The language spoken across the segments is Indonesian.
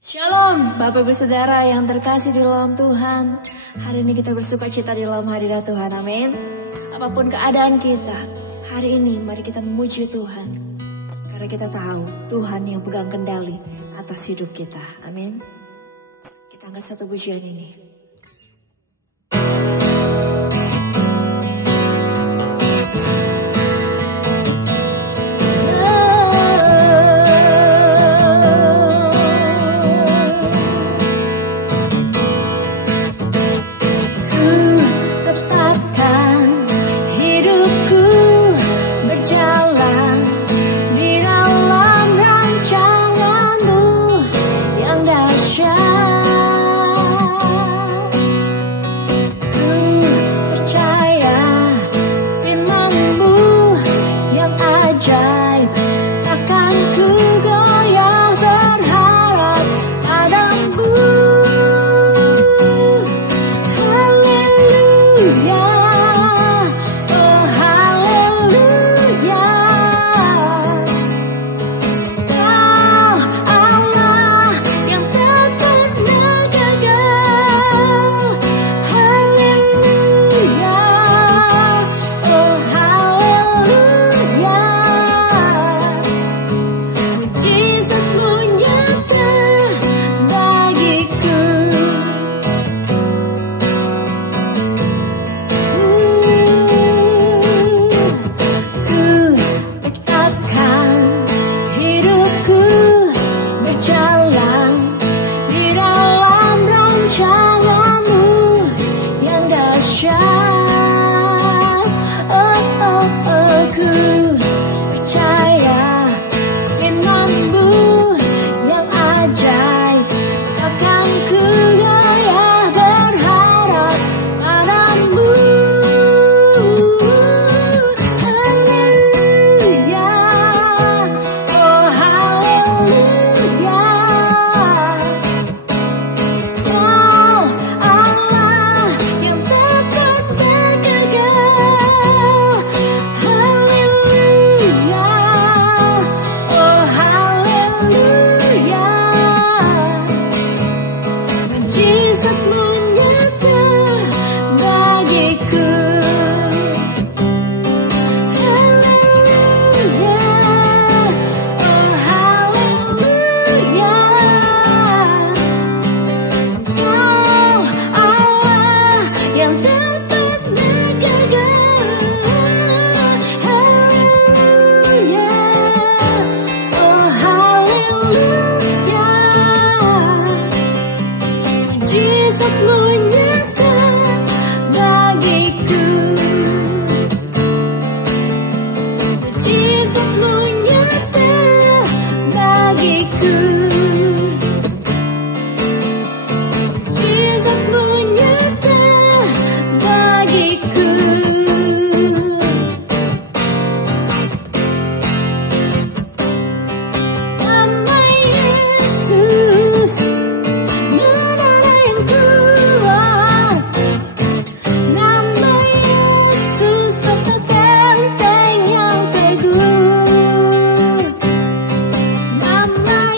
Shalom Bapak Ibu Saudara yang terkasih di dalam Tuhan. Hari ini kita bersuka cita di dalam hadirat Tuhan, amin. Apapun keadaan kita, hari ini mari kita memuji Tuhan. Karena kita tahu Tuhan yang pegang kendali atas hidup kita, amin. Kita angkat satu pujian ini.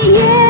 Yeah.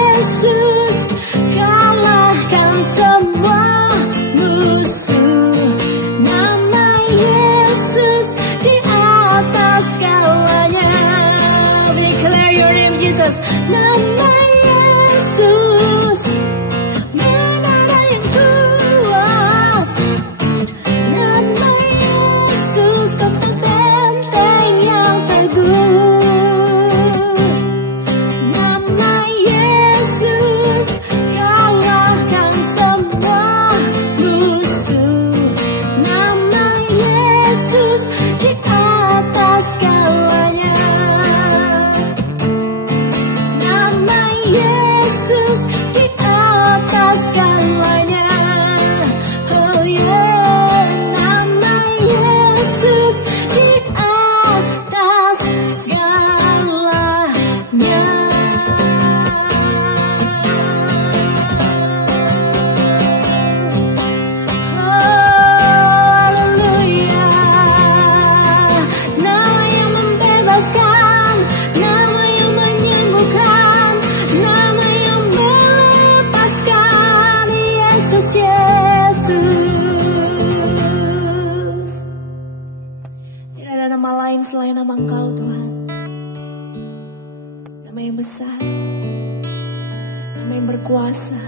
yang berkuasa,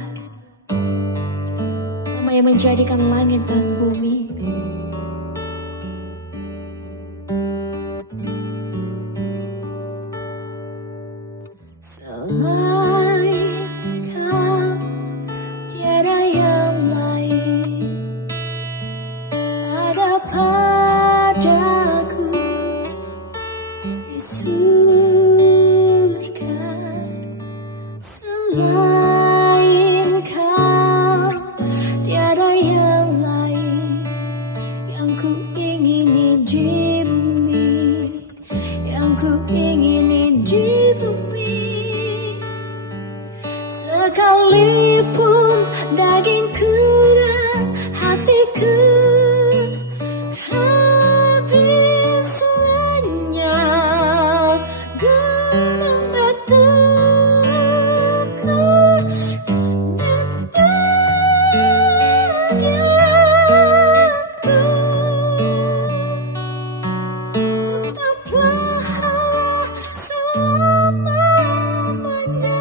nama yang menjadikan langit dan bumi. Selain Kau, tiada yang lain ada padaku di surga. Selain Kau, tiada yang lain yang ku ingini di bumi, yang ku ingini di bumi. Sekalipun dagingku dan hatiku habis lenyap, gunung batuku dan dagingku, tetaplah Allah selama-lamanya.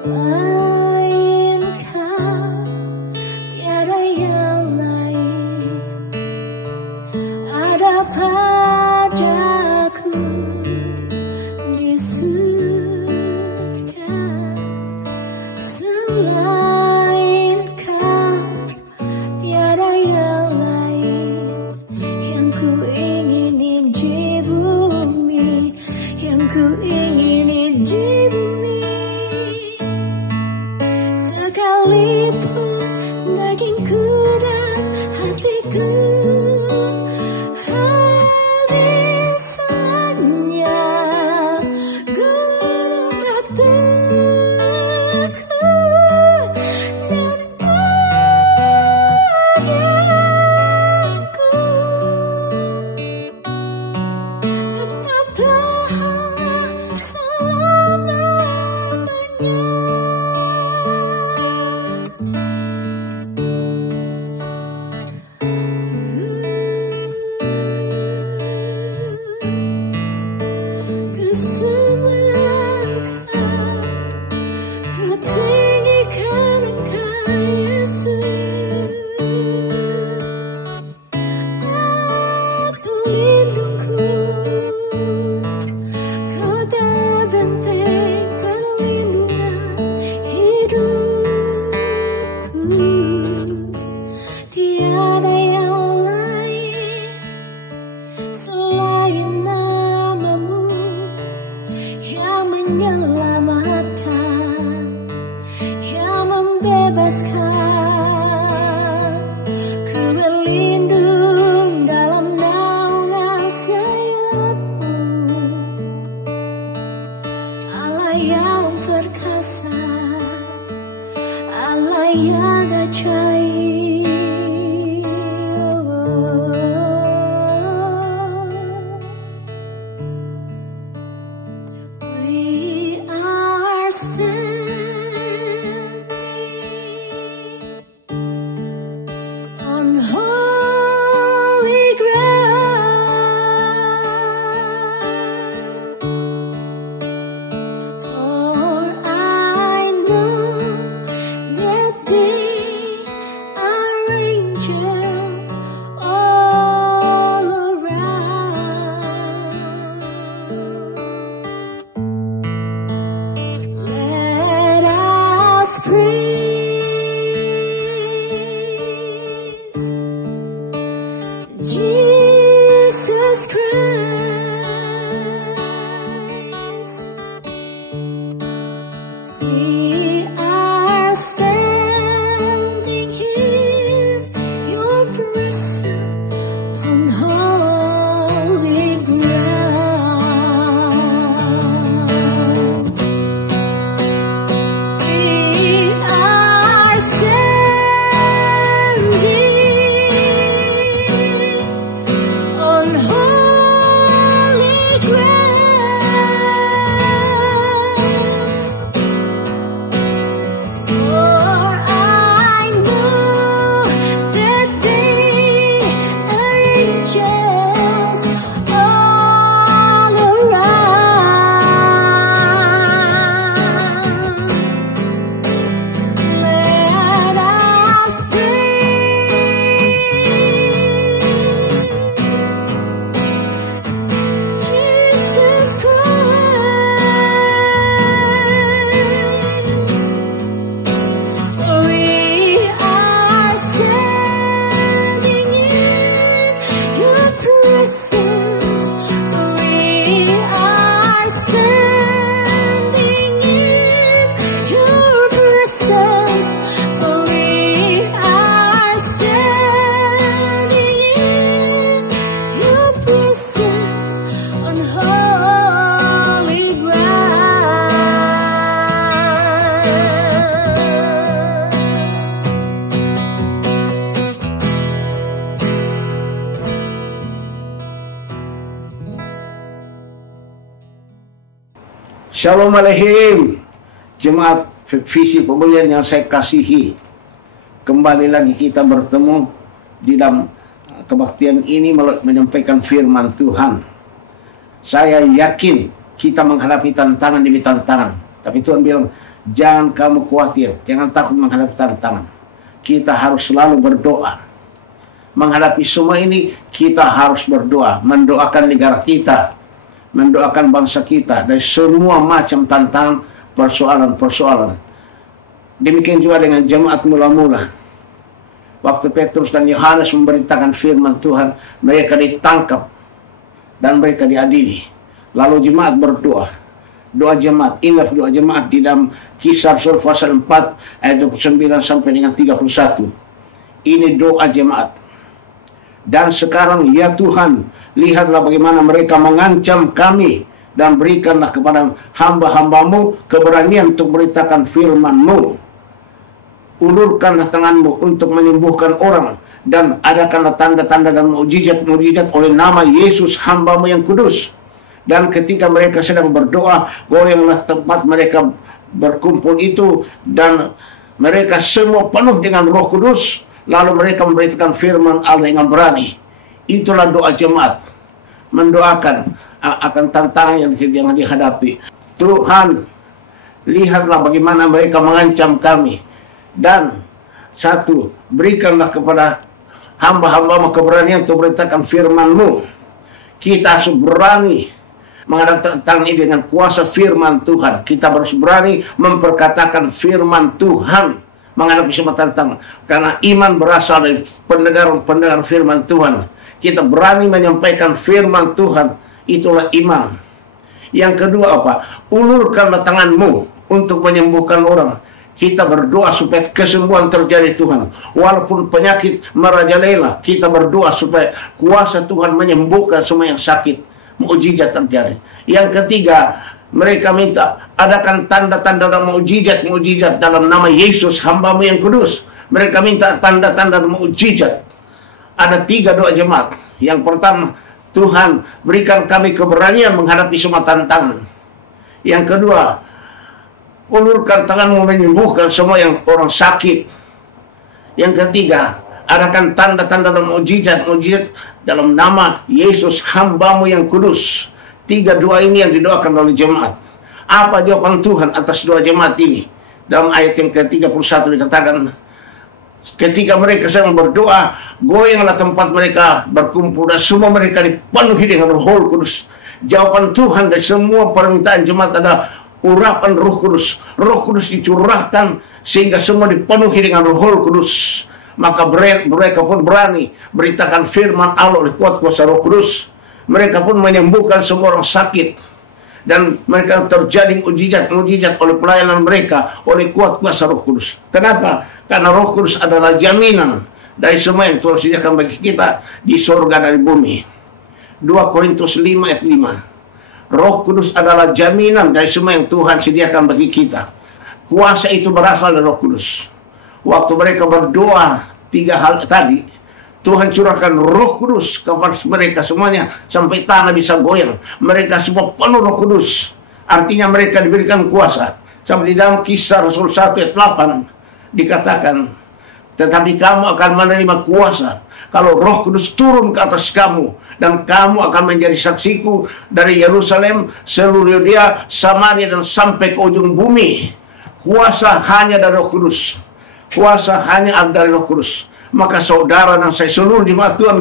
Selain Kau, tiada yang lain ada padaku di surga. Selain Kau, tiada yang lain yang ku ingini di bumi, yang ku ingini di bumi. Sekalipun dagingku dan hatiku Shalom Aleichem, jemaat visi pemulihan yang saya kasihi. Kembali lagi kita bertemu di dalam kebaktian ini menyampaikan firman Tuhan. Saya yakin kita menghadapi tantangan demi tantangan. Tapi Tuhan bilang, jangan kamu khawatir, jangan takut menghadapi tantangan. Kita harus selalu berdoa. Menghadapi semua ini, kita harus berdoa. Mendoakan negara kita, mendoakan bangsa kita dari semua macam tantangan, persoalan-persoalan. Demikian juga dengan jemaat mula-mula. Waktu Petrus dan Yohanes memberitakan firman Tuhan, mereka ditangkap dan mereka diadili. Lalu jemaat berdoa. Doa jemaat, ingat doa jemaat di dalam Kisah Rasul pasal 4 ayat 29 sampai dengan 31. Ini doa jemaat. Dan sekarang ya Tuhan, lihatlah bagaimana mereka mengancam kami, dan berikanlah kepada hamba-hambamu keberanian untuk beritakan firman-Mu. Ulurkanlah tangan-Mu untuk menyembuhkan orang, dan adakanlah tanda-tanda dan mukjizat-mukjizat oleh nama Yesus hamba-Mu yang kudus. Dan ketika mereka sedang berdoa, goyanglah tempat mereka berkumpul itu, dan mereka semua penuh dengan Roh Kudus. Lalu mereka memberitakan firman Allah dengan berani. Itulah doa jemaat. Mendoakan akan tantangan yang dihadapi. Tuhan, lihatlah bagaimana mereka mengancam kami. Dan satu, berikanlah kepada hamba-hambamu keberanian untuk memberitakan firman-Mu. Kita harus berani menghadapi tantangan ini dengan kuasa firman Tuhan. Kita harus berani memperkatakan firman Tuhan menghadapi semua tantangan. Karena iman berasal dari pendengar firman Tuhan. Kita berani menyampaikan firman Tuhan. Itulah iman. Yang kedua apa? Ulurkanlah tangan-Mu untuk menyembuhkan orang. Kita berdoa supaya kesembuhan terjadi Tuhan. Walaupun penyakit merajalela, kita berdoa supaya kuasa Tuhan menyembuhkan semua yang sakit. Mukjizat terjadi. Yang ketiga, mereka minta adakan tanda-tanda dan mukjizat-mukjizat dalam nama Yesus hamba-Mu yang kudus. Mereka minta tanda-tanda dan mukjizat. Ada 3 doa jemaat. Yang pertama, Tuhan berikan kami keberanian menghadapi semua tantangan. Yang kedua, ulurkan tangan-Mu menyembuhkan semua yang orang sakit. Yang ketiga, adakan tanda-tanda dan mukjizat-mukjizat dalam nama Yesus hamba-Mu yang kudus. 3 doa ini yang didoakan oleh jemaat. Apa jawaban Tuhan atas doa jemaat ini? Dalam ayat yang ke-31 dikatakan, ketika mereka sedang berdoa, goyanglah tempat mereka berkumpul, dan semua mereka dipenuhi dengan Roh Kudus. Jawaban Tuhan dari semua permintaan jemaat adalah urapan Roh Kudus. Roh Kudus dicurahkan sehingga semua dipenuhi dengan Roh Kudus. Maka mereka pun berani beritakan firman Allah oleh kuat kuasa Roh Kudus. Mereka pun menyembuhkan semua orang sakit. Dan mereka terjadi mukjizat-mukjizat oleh pelayanan mereka, oleh kuat kuasa Roh Kudus. Kenapa? Karena Roh Kudus adalah jaminan dari semua yang Tuhan sediakan bagi kita di surga dan di bumi. 2 Korintus 5 ayat 5. Roh Kudus adalah jaminan dari semua yang Tuhan sediakan bagi kita. Kuasa itu berasal dari Roh Kudus. Waktu mereka berdoa 3 hal tadi, Tuhan curahkan Roh Kudus kepada mereka semuanya sampai tanah bisa goyang. Mereka semua penuh Roh Kudus. Artinya mereka diberikan kuasa. Sampai di dalam Kisah Rasul 1 ayat 8 dikatakan, tetapi kamu akan menerima kuasa kalau Roh Kudus turun ke atas kamu, dan kamu akan menjadi saksiku dari Yerusalem, seluruh Yudea, Samaria, dan sampai ke ujung bumi. Kuasa hanya dari Roh Kudus. Kuasa hanya dari Roh Kudus. Maka saudara dan saya seluruh jemaat Tuhan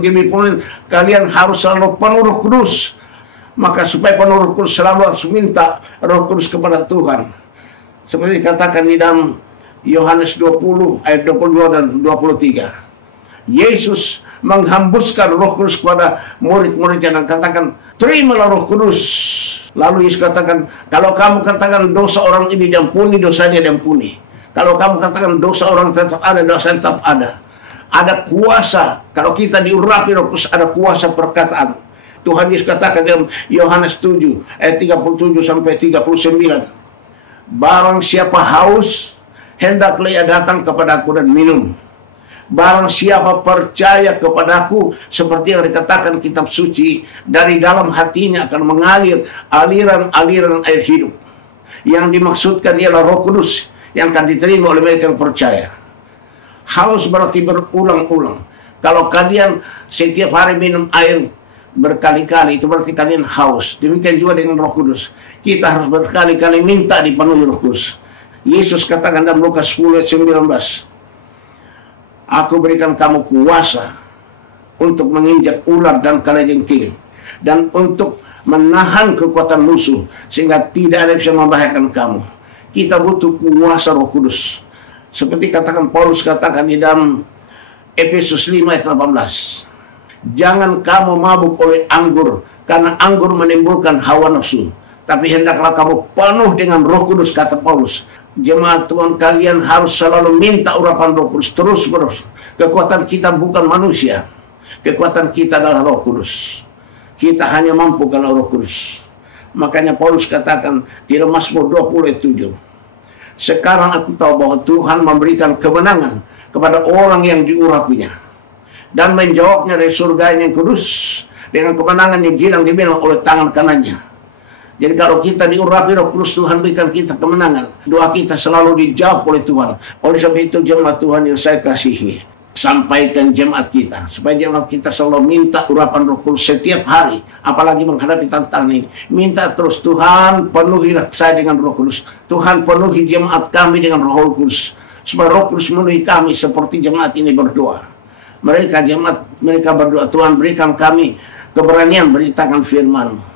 kalian harus selalu penuh Roh Kudus. Maka supaya penuh Roh Kudus selalu harus minta Roh Kudus kepada Tuhan. Seperti dikatakan di dalam Yohanes 20 ayat 22 dan 23. Yesus menghembuskan Roh Kudus kepada murid-muridnya dan katakan, terimalah Roh Kudus. Lalu Yesus katakan, kalau kamu katakan dosa orang ini diampuni, dosanya diampuni. Kalau kamu katakan dosa orang tetap ada, dosa tetap ada. Ada kuasa. Kalau kita diurapi Roh Kudus, ada kuasa perkataan. Tuhan Yesus katakan dalam Yohanes 7 ayat 37 sampai 39. Barang siapa haus, hendaklah ia datang kepadaku dan minum. Barang siapa percaya kepadaku, seperti yang dikatakan kitab suci, dari dalam hatinya akan mengalir aliran-aliran air hidup. Yang dimaksudkan ialah Roh Kudus yang akan diterima oleh mereka yang percaya. Haus berarti berulang-ulang. Kalau kalian setiap hari minum air berkali-kali, itu berarti kalian haus. Demikian juga dengan Roh Kudus. Kita harus berkali-kali minta dipenuhi Roh Kudus. Yesus katakan dalam Lukas 10 ayat 19, Aku berikan kamu kuasa untuk menginjak ular dan kalajengking, dan untuk menahan kekuatan musuh, sehingga tidak ada yang bisa membahayakan kamu. Kita butuh kuasa Roh Kudus. Seperti katakan Paulus katakan di dalam Efesus 5 ayat 18. Jangan kamu mabuk oleh anggur, karena anggur menimbulkan hawa nafsu. Tapi hendaklah kamu penuh dengan Roh Kudus, kata Paulus. Jemaat Tuhan, kalian harus selalu minta urapan Roh Kudus terus-menerus. Kekuatan kita bukan manusia. Kekuatan kita adalah Roh Kudus. Kita hanya mampu kalau Roh Kudus. Makanya Paulus katakan di Mazmur 20:7, sekarang aku tahu bahwa Tuhan memberikan kemenangan kepada orang yang diurapinya, dan menjawabnya dari surga yang kudus dengan kemenangan yang gilang gemilang oleh tangan kanannya. Jadi kalau kita diurapi Roh Kudus, Tuhan berikan kita kemenangan. Doa kita selalu dijawab oleh Tuhan. Oleh sebab itu, jemaat Tuhan yang saya kasihi, sampaikan jemaat kita, supaya jemaat kita selalu minta urapan Roh Kudus setiap hari, apalagi menghadapi tantangan ini. Minta terus, Tuhan penuhilah saya dengan Roh Kudus. Tuhan penuhi jemaat kami dengan Roh Kudus, supaya Roh Kudus memenuhi kami seperti jemaat ini berdoa. Mereka berdoa, Tuhan berikan kami keberanian beritakan firman-Mu.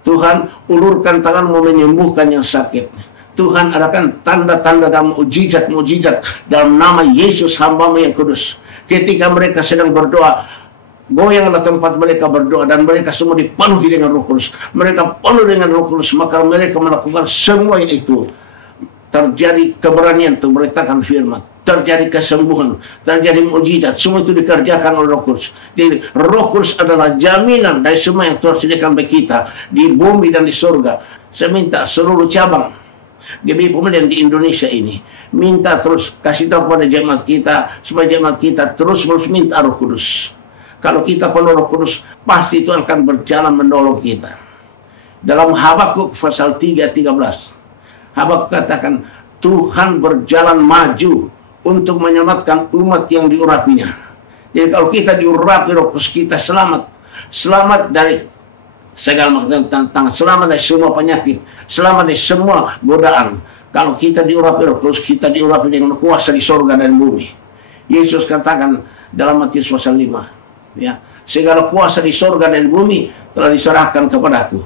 Tuhan ulurkan tangan-Mu menyembuhkan yang sakit. Tuhan adakan tanda-tanda dan mujizat-mujizat dalam nama Yesus hamba-Mu yang kudus. Ketika mereka sedang berdoa, goyanglah tempat mereka berdoa, dan mereka semua dipenuhi dengan Roh Kudus. Mereka penuh dengan Roh Kudus, maka mereka melakukan semua itu. Terjadi keberanian untuk memberitakan firman, terjadi kesembuhan, terjadi mujizat, semua itu dikerjakan oleh Roh Kudus. Jadi Roh Kudus adalah jaminan dari semua yang Tuhan sediakan bagi kita di bumi dan di surga. Saya minta seluruh cabang GBI Pemulihan di Indonesia ini, minta terus kasih tahu kepada jemaat kita, supaya jemaat kita terus minta Roh Kudus. Kalau kita penuh Roh Kudus, pasti Tuhan akan berjalan menolong kita. Dalam Habakuk pasal 3:13, Habakuk katakan, Tuhan berjalan maju untuk menyelamatkan umat yang diurapinya. Jadi kalau kita diurapi Roh Kudus, kita selamat dari segala macam tantangan, selamat dari semua penyakit, selamat dari semua godaan. Kalau kita diurapi Roh Kudus, kita diurapi dengan kuasa di sorga dan bumi. Yesus katakan dalam Matius pasal 5, ya, segala kuasa di sorga dan bumi telah diserahkan kepadaku.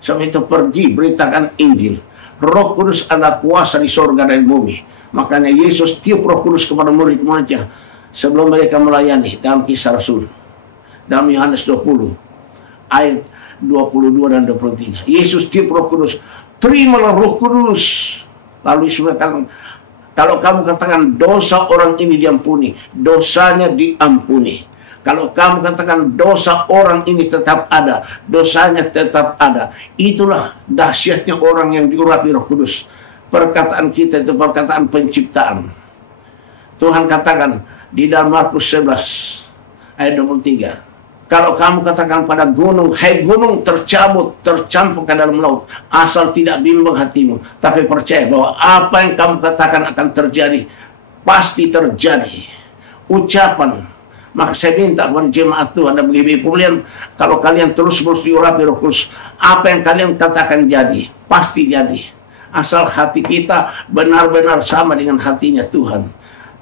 Sebab itu pergi beritakan Injil. Roh Kudus adalah kuasa di sorga dan bumi. Makanya Yesus tiup Roh Kudus kepada murid-muridnya sebelum mereka melayani dalam Kisah Rasul. Dalam Yohanes 20 ayat 22 dan 23. Yesus tiup Roh Kudus. Terimalah Roh Kudus. Lalu Yesus katakan, kalau kamu katakan dosa orang ini diampuni, dosanya diampuni. Kalau kamu katakan dosa orang ini tetap ada, dosanya tetap ada. Itulah dahsyatnya orang yang diurapi Roh Kudus. Perkataan kita itu perkataan penciptaan. Tuhan katakan di dalam Markus 11 ayat 23. Kalau kamu katakan pada gunung, hai gunung tercabut, tercampur ke dalam laut, asal tidak bimbang hatimu, tapi percaya bahwa apa yang kamu katakan akan terjadi, pasti terjadi. Ucapan. Maka saya minta kepada jemaat Tuhan dan GBI Pemulihan, kalau kalian terus-menerus diurapi Roh Kudus, apa yang kalian katakan jadi, pasti jadi. Asal hati kita benar-benar sama dengan hatinya Tuhan.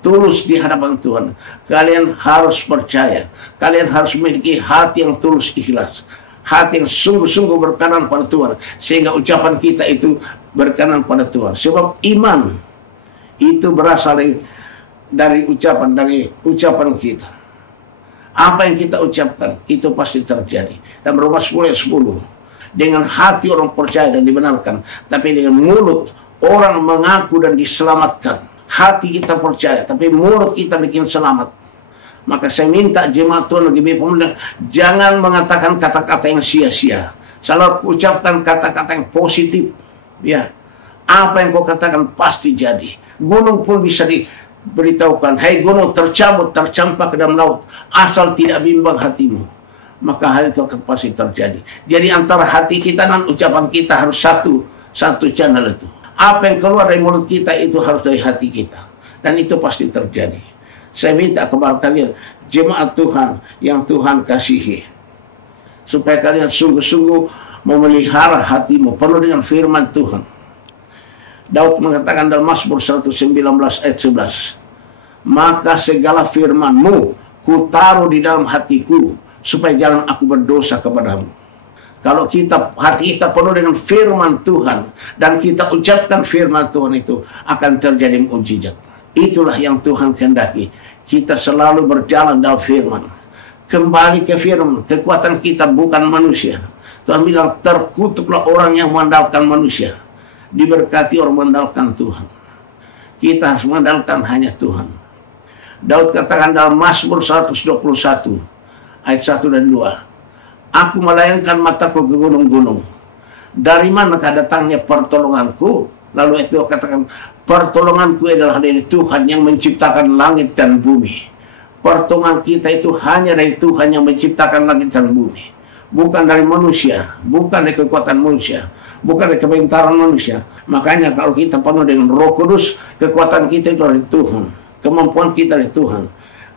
Tulus di hadapan Tuhan. Kalian harus percaya. Kalian harus memiliki hati yang tulus ikhlas. Hati yang sungguh-sungguh berkenan pada Tuhan. Sehingga ucapan kita itu berkenan pada Tuhan. Sebab iman itu berasal dari ucapan kita. Apa yang kita ucapkan, itu pasti terjadi. Dan Roma 10 ayat 10. Dengan hati orang percaya dan dibenarkan, tapi dengan mulut orang mengaku dan diselamatkan. Hati kita percaya, tapi mulut kita bikin selamat. Maka saya minta jemaat Tuhan GBI Pemulihan, jangan mengatakan kata-kata yang sia-sia. Selalu ucapkan kata-kata yang positif. Ya, apa yang kau katakan pasti jadi. Gunung pun bisa diberitahukan, hai gunung tercabut, tercampak ke dalam laut, asal tidak bimbang hatimu. Maka hal itu akan pasti terjadi. Jadi antara hati kita dan ucapan kita harus satu channel itu. Apa yang keluar dari mulut kita itu harus dari hati kita. Dan itu pasti terjadi. Saya minta kepada kalian, jemaat Tuhan yang Tuhan kasihi, supaya kalian sungguh-sungguh memelihara hatimu penuh dengan firman Tuhan. Daud mengatakan dalam Mazmur 119 ayat 11, maka segala firman-Mu kutaruh di dalam hatiku, supaya jangan aku berdosa kepadamu. Kalau hati kita penuh dengan firman Tuhan, dan kita ucapkan firman Tuhan itu, akan terjadi mukjizat. Itulah yang Tuhan kehendaki. Kita selalu berjalan dalam firman. Kembali ke firman. Kekuatan kita bukan manusia. Tuhan bilang, terkutuklah orang yang mengandalkan manusia. Diberkati orang mengandalkan Tuhan. Kita harus mengandalkan hanya Tuhan. Daud katakan dalam Mazmur 121 ayat 1 dan 2, aku melayangkan mataku ke gunung-gunung. Dari manakah datangnya pertolonganku? Lalu itu katakan, pertolonganku adalah dari Tuhan yang menciptakan langit dan bumi. Pertolongan kita itu hanya dari Tuhan yang menciptakan langit dan bumi. Bukan dari manusia, bukan dari kekuatan manusia, bukan dari kepintaran manusia. Makanya kalau kita penuh dengan Roh Kudus, kekuatan kita itu dari Tuhan. Kemampuan kita dari Tuhan.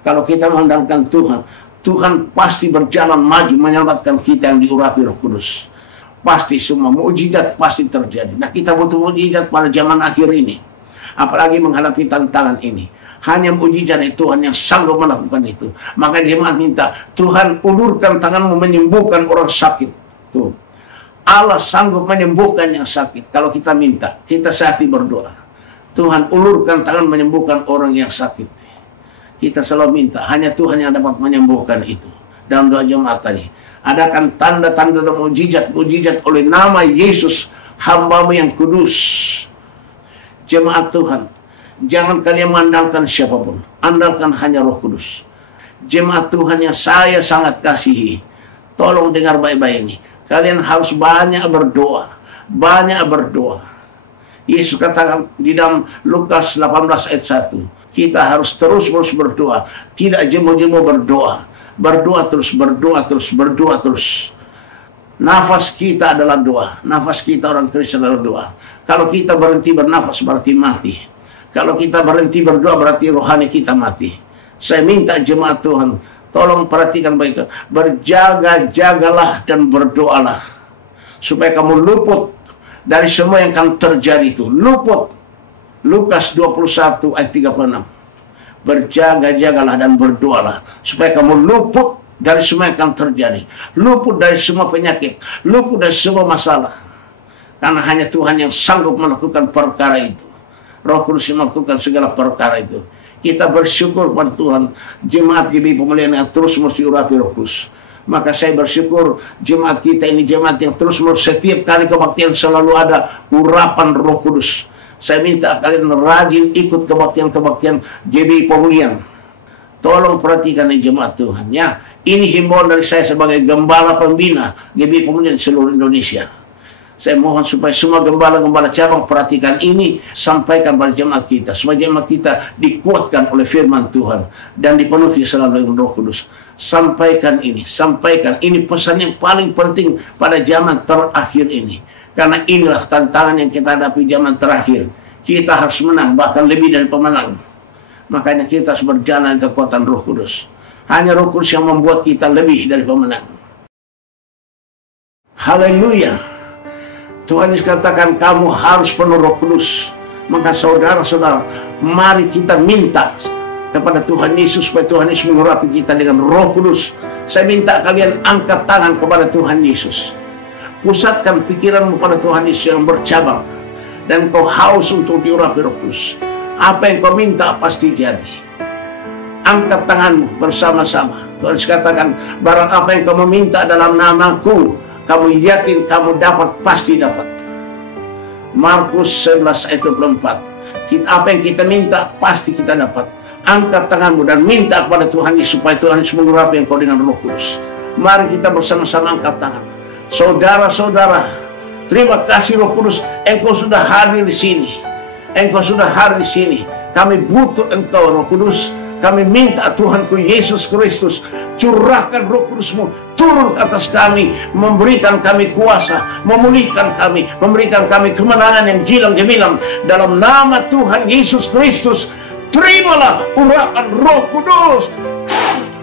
Kalau kita mengandalkan Tuhan, Tuhan pasti berjalan maju menyelamatkan kita yang diurapi Roh Kudus. Pasti semua mukjizat pasti terjadi. Nah, kita butuh mukjizat pada zaman akhir ini. Apalagi menghadapi tantangan ini. Hanya mukjizat dari Tuhan yang sanggup melakukan itu. Maka jemaat minta, Tuhan ulurkan tanganmu menyembuhkan orang sakit. Tuh. Allah sanggup menyembuhkan yang sakit. Kalau kita minta, kita sehati berdoa. Tuhan ulurkan tangan menyembuhkan orang yang sakit. Kita selalu minta, hanya Tuhan yang dapat menyembuhkan itu. Dalam doa jemaat tadi, adakan tanda-tanda dan mujizat oleh nama Yesus, hamba-Mu yang kudus. Jemaat Tuhan, jangan kalian mengandalkan siapapun, andalkan hanya Roh Kudus. Jemaat Tuhan yang saya sangat kasihi, tolong dengar baik-baik ini. Kalian harus banyak berdoa, banyak berdoa. Yesus katakan di dalam Lukas 18 ayat 1, kita harus terus-menerus berdoa, tidak jemu-jemu berdoa. Berdoa terus, berdoa terus, berdoa terus. Nafas kita adalah doa. Nafas kita orang Kristen adalah doa. Kalau kita berhenti bernafas berarti mati. Kalau kita berhenti berdoa berarti rohani kita mati. Saya minta jemaat Tuhan, tolong perhatikan baik. Berjaga-jagalah dan berdoalah. Supaya kamu luput dari semua yang akan terjadi itu. Luput. Lukas 21 ayat 36. Berjaga-jagalah dan berdoalah supaya kamu luput dari semua yang akan terjadi, luput dari semua penyakit, luput dari semua masalah, karena hanya Tuhan yang sanggup melakukan perkara itu. Roh Kudus yang melakukan segala perkara itu. Kita bersyukur pada Tuhan, jemaat GBI Pemulihan yang terus mesti urapi Roh Kudus. Maka saya bersyukur jemaat kita ini jemaat yang terus setiap kali kebaktian selalu ada urapan Roh Kudus. Saya minta kalian rajin ikut kebaktian-kebaktian GBI Pemulihan. Tolong perhatikan nih jemaat Tuhan ya. Ini himbauan dari saya sebagai gembala pembina GBI Pemulihan seluruh Indonesia. Saya mohon supaya semua gembala-gembala cabang perhatikan ini, sampaikan pada jemaat kita. Supaya jemaat kita dikuatkan oleh firman Tuhan dan dipenuhi selalu dengan Roh Kudus. Sampaikan ini, sampaikan. Ini pesan yang paling penting pada zaman terakhir ini. Karena inilah tantangan yang kita hadapi zaman terakhir. Kita harus menang, bahkan lebih dari pemenang. Makanya kita harus berjalan kekuatan Roh Kudus. Hanya Roh Kudus yang membuat kita lebih dari pemenang. Haleluya. Tuhan Yesus katakan kamu harus penuh Roh Kudus. Maka saudara-saudara, mari kita minta kepada Tuhan Yesus supaya Tuhan Yesus mengurapi kita dengan Roh Kudus. Saya minta kalian angkat tangan kepada Tuhan Yesus. Pusatkan pikiranmu pada Tuhan Yesus yang bercabang. Dan kau haus untuk diurapi Roh Kudus. Apa yang kau minta pasti jadi. Angkat tanganmu bersama-sama. Tuhan Yesus katakan, barang apa yang kau meminta dalam namaku, kamu yakin kamu dapat, pasti dapat. Markus 11 ayat 24. Apa yang kita minta, pasti kita dapat. Angkat tanganmu dan minta kepada Tuhan Yesus supaya Tuhan Yesus mengurapi engkau dengan Roh Kudus. Mari kita bersama-sama angkat tangan. Saudara-saudara, terima kasih Roh Kudus, engkau sudah hadir di sini. Engkau sudah hadir di sini. Kami butuh engkau Roh Kudus. Kami minta Tuhanku Yesus Kristus, curahkan Roh Kudus-Mu turun ke atas kami, memberikan kami kuasa, memulihkan kami, memberikan kami kemenangan yang gilang gemilang. Dalam nama Tuhan Yesus Kristus, terimalah urapan Roh Kudus.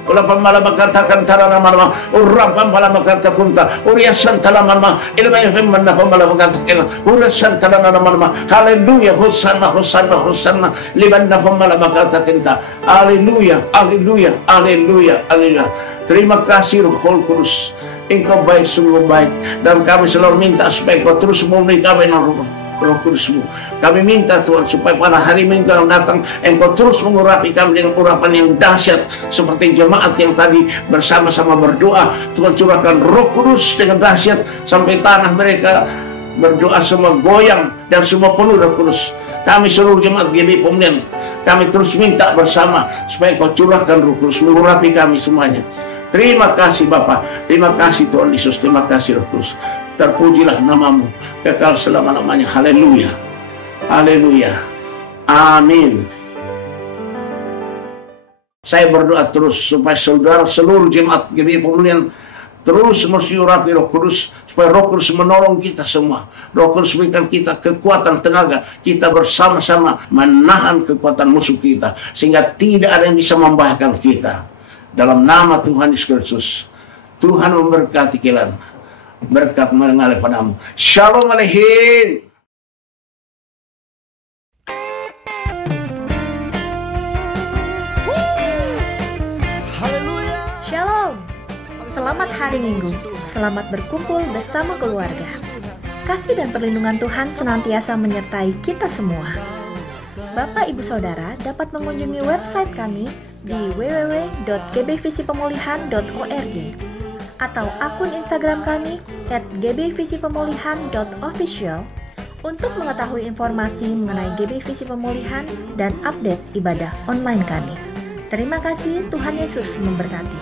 Ulapan malam katakan tarana malam, urapan malam kata kunta, uriasan talama, ilmu yang mana malam katakan, uriasan talana malam. Haleluya, hosanna, hosanna, hosanna. Liban nafam malam kata kita. Haleluya, haleluya, haleluya, haleluya. Terima kasih Roh Kudus. Engkau baik, sungguh baik, dan kami selalu minta supaya Kau terus memberi kami Roh Kudus-Mu. Kami minta Tuhan supaya pada hari Minggu yang datang Engkau terus mengurapi kami dengan urapan yang dahsyat, seperti jemaat yang tadi bersama-sama berdoa. Tuhan curahkan Roh Kudus dengan dahsyat sampai tanah mereka berdoa semua goyang dan semua penuh Roh Kudus. Kami seluruh jemaat GBI Pemulihan, kami terus minta bersama supaya Engkau curahkan Roh Kudus mengurapi kami semuanya. Terima kasih Bapa, terima kasih Tuhan Yesus, terima kasih Roh Kudus. Terpujilah namamu kekal selama-lamanya. Haleluya, haleluya, amin. Saya berdoa terus supaya saudara seluruh jemaat GBI Pemulihan terus mengurapi Roh Kudus, supaya Roh Kudus menolong kita semua. Roh Kudus berikan kita kekuatan tenaga, kita bersama-sama menahan kekuatan musuh kita, sehingga tidak ada yang bisa membahayakan kita. Dalam nama Tuhan Yesus Kristus, Tuhan memberkati kalian. Berkat mengalir padamu. Shalom Aleichem. Shalom. Selamat hari Minggu. Selamat berkumpul bersama keluarga. Kasih dan perlindungan Tuhan senantiasa menyertai kita semua. Bapak Ibu Saudara dapat mengunjungi website kami di www.gbvisipemulihan.org atau akun Instagram kami @gbvisipemulihan.official untuk mengetahui informasi mengenai GBI Visi Pemulihan dan update ibadah online kami. Terima kasih, Tuhan Yesus memberkati.